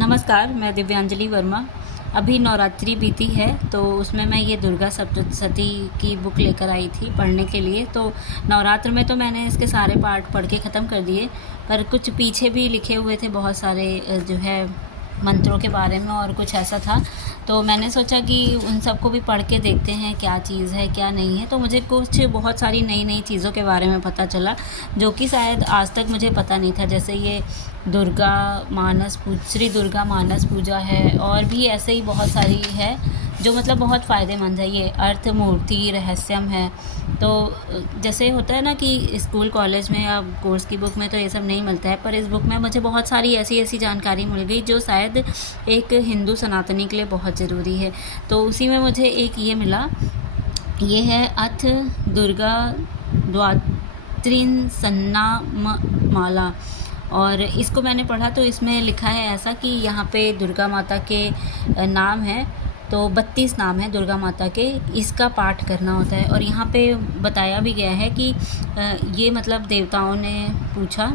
नमस्कार, मैं दिव्यांजलि वर्मा। अभी नवरात्रि बीती है, तो उसमें मैं ये दुर्गा सप्तशती की बुक लेकर आई थी पढ़ने के लिए। तो नवरात्र में तो मैंने इसके सारे पार्ट पढ़ के ख़त्म कर दिए, पर कुछ पीछे भी लिखे हुए थे बहुत सारे जो है मंत्रों के बारे में और कुछ ऐसा था। तो मैंने सोचा कि उन सबको भी पढ़ के देखते हैं क्या चीज़ है, क्या नहीं है। तो मुझे कुछ बहुत सारी नई-नई चीज़ों के बारे में पता चला, जो कि शायद आज तक मुझे पता नहीं था। जैसे ये श्री दुर्गा मानस पूजा है, और भी ऐसे ही बहुत सारी है जो मतलब बहुत फ़ायदेमंद है। ये अर्थ मूर्ति रहस्यम है। तो जैसे होता है ना कि स्कूल कॉलेज में या कोर्स की बुक में तो ये सब नहीं मिलता है, पर इस बुक में मुझे बहुत सारी ऐसी जानकारी मिल गई जो शायद एक हिंदू सनातनी के लिए बहुत ज़रूरी है। तो उसी में मुझे एक ये मिला, ये है अथ दुर्गा द्वात्रिन सन्ना माला। और इसको मैंने पढ़ा तो इसमें लिखा है ऐसा कि यहाँ पे दुर्गा माता के नाम है, तो 32 नाम है दुर्गा माता के। इसका पाठ करना होता है, और यहाँ पे बताया भी गया है कि ये मतलब देवताओं ने पूछा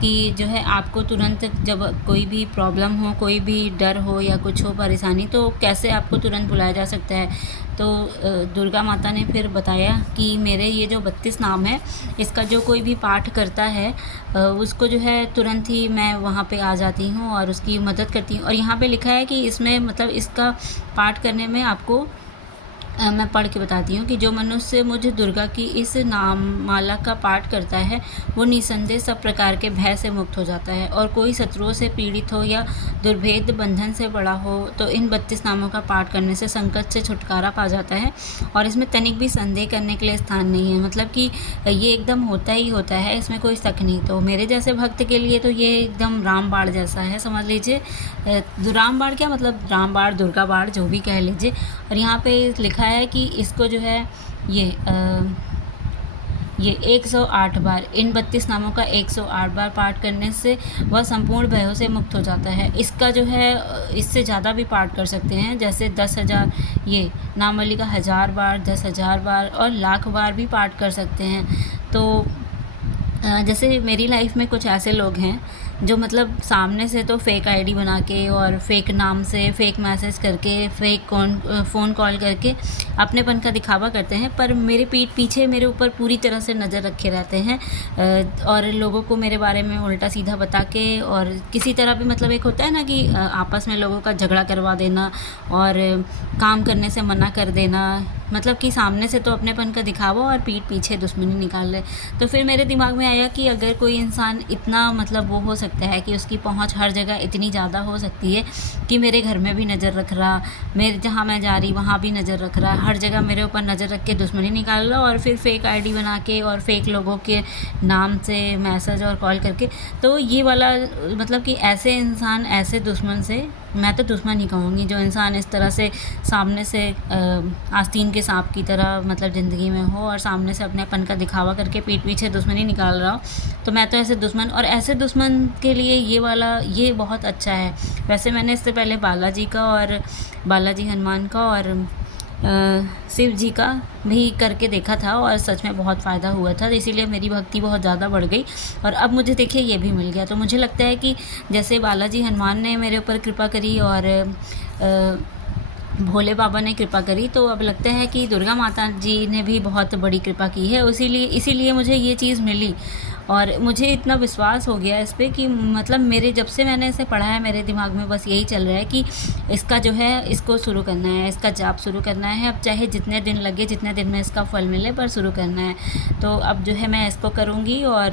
कि जो है आपको तुरंत जब कोई भी प्रॉब्लम हो, कोई भी डर हो या कुछ हो परेशानी, तो कैसे आपको तुरंत बुलाया जा सकता है। तो दुर्गा माता ने फिर बताया कि मेरे ये जो 32 नाम है, इसका जो कोई भी पाठ करता है उसको जो है तुरंत ही मैं वहाँ पे आ जाती हूँ और उसकी मदद करती हूँ। और यहाँ पे लिखा है कि इसमें मतलब इसका पाठ करने में आपको मैं पढ़ के बताती हूँ कि जो मनुष्य मुझ दुर्गा की इस नाम माला का पाठ करता है, वो निसंदेह सब प्रकार के भय से मुक्त हो जाता है। और कोई शत्रुओं से पीड़ित हो या दुर्भेद बंधन से बड़ा हो, तो इन 32 नामों का पाठ करने से संकट से छुटकारा पा जाता है। और इसमें तनिक भी संदेह करने के लिए स्थान नहीं है, मतलब कि ये एकदम होता ही होता है, इसमें कोई शक नहीं। तो मेरे जैसे भक्त के लिए तो ये एकदम रामबाण जैसा है, समझ लीजिए। रामबाण क्या मतलब, रामबाण दुर्गा बाण जो भी कह लीजिए। और यहाँ पे लिखा है कि इसको जो है ये 108 बार, इन 32 नामों का 108 बार पाठ करने से वह संपूर्ण भयों से मुक्त हो जाता है। इसका जो है इससे ज़्यादा भी पाठ कर सकते हैं, जैसे 10,000 ये नामावली का 1000 बार, 10,000 बार और लाख बार भी पाठ कर सकते हैं। तो जैसे मेरी लाइफ में कुछ ऐसे लोग हैं जो मतलब सामने से तो फ़ेक आईडी बना के और फ़ेक नाम से फ़ेक मैसेज करके, फ़ेक फ़ोन कॉल करके अपनेपन का दिखावा करते हैं, पर मेरे पीठ पीछे मेरे ऊपर पूरी तरह से नज़र रखे रहते हैं। और लोगों को मेरे बारे में उल्टा सीधा बता के, और किसी तरह भी मतलब एक होता है ना कि आपस में लोगों का झगड़ा करवा देना और काम करने से मना कर देना, मतलब कि सामने से तो अपनेपन का दिखावा और पीठ पीछे दुश्मनी निकाल ले। तो फिर मेरे दिमाग में आया कि अगर कोई इंसान इतना मतलब वो हो सकता है कि उसकी पहुंच हर जगह इतनी ज़्यादा हो सकती है कि मेरे घर में भी नज़र रख रहा, मेरे जहाँ मैं जा रही वहाँ भी नज़र रख रहा, हर जगह मेरे ऊपर नज़र रख के दुश्मनी निकाल रहा, और फिर फ़ेक आईडी बना के और फ़ेक लोगों के नाम से मैसेज और कॉल करके, तो ये वाला मतलब कि ऐसे इंसान, ऐसे दुश्मन से, मैं तो दुश्मन ही कहूँगी, जो इंसान इस तरह से सामने से आस्तीन के सांप की तरह मतलब ज़िंदगी में हो और सामने से अपनेपन का दिखावा करके पीठ पीछे दुश्मनी निकाल रहा हो, तो मैं तो ऐसे दुश्मन, और ऐसे दुश्मन के लिए ये बहुत अच्छा है। वैसे मैंने इससे पहले बालाजी का और बालाजी हनुमान का और शिव जी का भी करके देखा था, और सच में बहुत फ़ायदा हुआ था। इसीलिए मेरी भक्ति बहुत ज़्यादा बढ़ गई, और अब मुझे देखिए ये भी मिल गया। तो मुझे लगता है कि जैसे बालाजी हनुमान ने मेरे ऊपर कृपा करी और भोले बाबा ने कृपा करी, तो अब लगता है कि दुर्गा माता जी ने भी बहुत बड़ी कृपा की है। इसीलिए मुझे ये चीज़ मिली, और मुझे इतना विश्वास हो गया इस पे कि मतलब मेरे जब से मैंने इसे पढ़ा है, मेरे दिमाग में बस यही चल रहा है कि इसका जो है इसको शुरू करना है, इसका जाप शुरू करना है। अब चाहे जितने दिन लगे, जितने दिन में इसका फल मिले, पर शुरू करना है। तो अब जो है मैं इसको करूँगी, और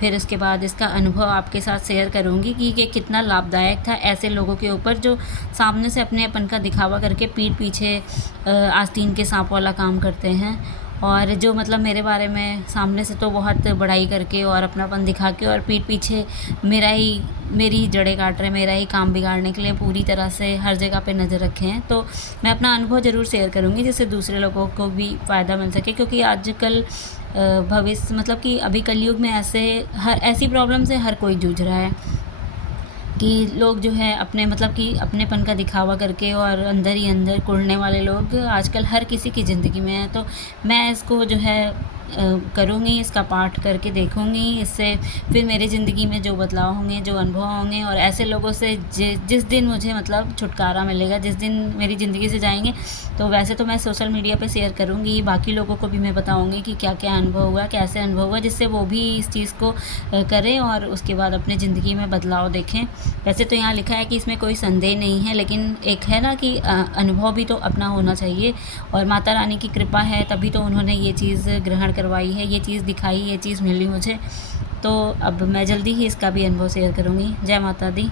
फिर उसके बाद इसका अनुभव आपके साथ शेयर करूँगी कि ये कितना लाभदायक था ऐसे लोगों के ऊपर जो सामने से अपनेपन का दिखावा करके पीठ पीछे आस्तीन के सांप वाला काम करते हैं, और जो मतलब मेरे बारे में सामने से तो बहुत बड़ाई करके और अपनापन दिखा के और पीठ पीछे मेरी जड़ें काट रहे, मेरा ही काम बिगाड़ने के लिए पूरी तरह से हर जगह पे नज़र रखे हैं। तो मैं अपना अनुभव ज़रूर शेयर करूँगी, जिससे दूसरे लोगों को भी फ़ायदा मिल सके, क्योंकि आजकल भविष्य मतलब कि अभी कलयुग में ऐसी प्रॉब्लम से हर कोई जूझ रहा है कि लोग जो है अपने मतलब कि अपनेपन का दिखावा करके और अंदर ही अंदर कुढ़ने वाले लोग आजकल हर किसी की ज़िंदगी में हैं। तो मैं इसको जो है करूँगी, इसका पाठ करके देखूँगी। इससे फिर मेरी ज़िंदगी में जो बदलाव होंगे, जो अनुभव होंगे और ऐसे लोगों से जिस दिन मुझे मतलब छुटकारा मिलेगा, जिस दिन मेरी ज़िंदगी से जाएँगे, तो वैसे तो मैं सोशल मीडिया पे शेयर करूँगी, बाकी लोगों को भी मैं बताऊँगी कि क्या-क्या अनुभव हुआ, कैसे अनुभव हुआ, जिससे वो भी इस चीज़ को करें और उसके बाद अपनी ज़िंदगी में बदलाव देखें। वैसे तो यहाँ लिखा है कि इसमें कोई संदेह नहीं है, लेकिन एक है ना कि अनुभव भी तो अपना होना चाहिए और माता रानी की कृपा है तभी तो उन्होंने ये चीज़ ग्रहण करवाई है, ये चीज़ दिखाई, ये चीज़ मिली मुझे। तो अब मैं जल्दी ही इसका भी अनुभव शेयर करूँगी। जय माता दी।